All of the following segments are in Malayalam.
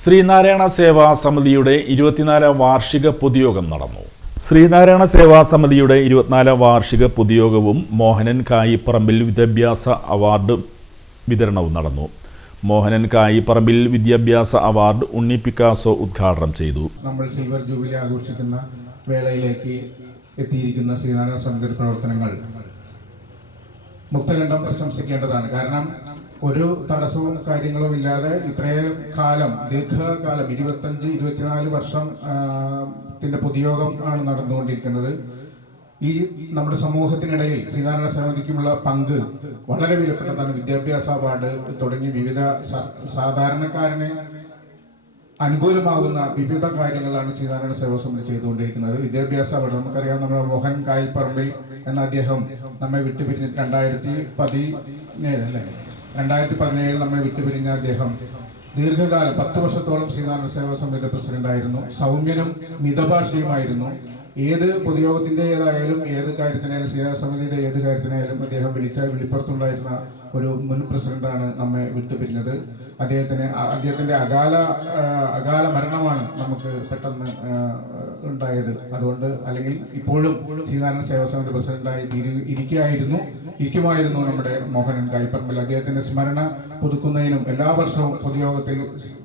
ശ്രീനാരായണ സേവാ സമിതിയുടെ 24ാം വാർഷിക പൊതുയോഗം നടന്നു. ശ്രീനാരായണ സേവാ സമിതിയുടെ 24ാം വാർഷിക പൊതുയോഗവും മോഹനൻ കായിപ്പറമ്പിൽ വിദ്യാഭ്യാസ അവാർഡ് വിതരണവും നടന്നു. മോഹനൻ കായിപ്പറമ്പിൽ വിദ്യാഭ്യാസ അവാർഡ് ഉണ്ണി പിക്കാസോ ഉദ്ഘാടനം ചെയ്തു. നമ്മൾ സിൽവർ ജൂബിലി ആഘോഷിക്കുന്ന വേളയിലേക്ക് എത്തിയിരിക്കുന്ന ശ്രീനാരായണ സമിതി പ്രവർത്തനങ്ങൾ മുക്തകണ്ഠം പ്രശംസിക്കേണ്ടതാണ്. കാരണം ഒരു തടസ്സവും കാര്യങ്ങളും ഇല്ലാതെ ഇത്രയും കാലം, ദീർഘകാലം 25-24 വർഷത്തിന്റെ പൊതുയോഗം ആണ് നടന്നുകൊണ്ടിരിക്കുന്നത്. ഈ നമ്മുടെ സമൂഹത്തിനിടയിൽ ശ്രീനാരായണ സമിതിക്കുമുള്ള പങ്ക് വളരെ വിലപ്പെട്ടതാണ്. വിദ്യാഭ്യാസ അവാർഡ് തുടങ്ങി വിവിധ സാധാരണക്കാരനെ അനുകൂലമാകുന്ന വിവിധ കാര്യങ്ങളാണ് ശ്രീനാരായണ സേവാ സമിതി ചെയ്തുകൊണ്ടിരിക്കുന്നത്. വിദ്യാഭ്യാസ അവാർഡ് നമുക്കറിയാം, നമ്മുടെ മോഹൻ കായിപ്പറമ്പിൽ എന്ന അദ്ദേഹം നമ്മെ വിട്ടുപിരിഞ്ഞ് 2017 നമ്മെ വിട്ടുപിരിഞ്ഞ അദ്ദേഹം ദീർഘകാലം 10 വർഷത്തോളം ശ്രീനാരായണ സേവാ സമിതിയുടെ പ്രസിഡന്റായിരുന്നു. സൗമ്യനും മിതഭാഷയുമായിരുന്നു. ഏത് പൊതുയോഗത്തിൻ്റെതായാലും ഏത് കാര്യത്തിനായാലും ശ്രീനാരായണ സമിതിയുടെ ഏത് കാര്യത്തിനായാലും അദ്ദേഹം വിളിച്ചാൽ വിളിപ്പുറത്തുണ്ടായിരുന്ന ഒരു മുൻ പ്രസിഡന്റാണ് നമ്മെ വിട്ടുപിരിഞ്ഞത്. അദ്ദേഹത്തിന്റെ അകാല മരണമാണ് നമുക്ക് പെട്ടെന്ന് ഉണ്ടായത്. അതുകൊണ്ട് അല്ലെങ്കിൽ ഇപ്പോഴും ശ്രീനാരായണ സേവാ സമിതി പ്രസിഡന്റായി ഇരിക്കുമായിരുന്നു നമ്മുടെ മോഹനൻ കായിപ്പറമ്പിൽ. അദ്ദേഹത്തിന്റെ സ്മരണ പുതുക്കുന്നതിനും എല്ലാ വർഷവും പൊതുയോഗത്തിൽ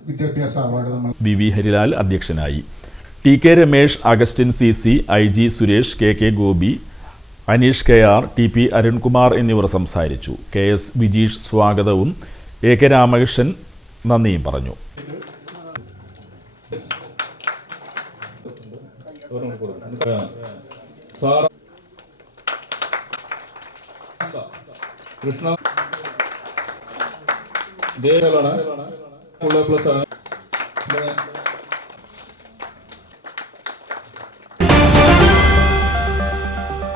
വിദ്യാഭ്യാസ അവാർഡ് നമ്മൾ വി ഹരിലാൽ അധ്യക്ഷനായി. T K Ramesh, Augustine CC, IG Suresh, KK Gopi, Aneesh KR, TP Arunkumar എന്നിവർ സംസാരിച്ചു. KS വിജീഷ് സ്വാഗതവും AK രാമകൃഷ്ണൻ നന്ദിയും പറഞ്ഞു. കൃഷ്ണ ദേവലാണ്